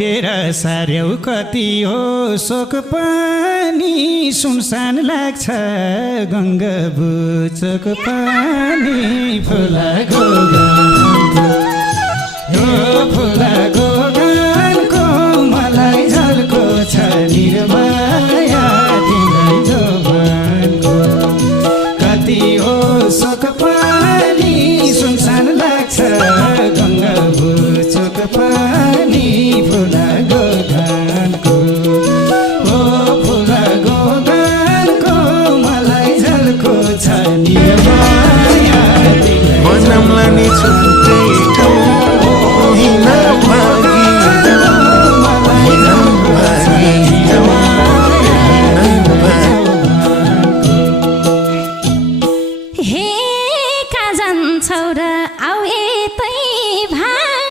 लुटेर सार्यौ कति हो शोक पनि सुनसान लाग्छ गङ्गा बुचोक पानी फुलाको फुलाको गानको मलाई झल्को छ निर्माया तिमीलाई जोबानको कति हो शोक पनि सुनसान लाग्छ गङ्गा बुचोक पानी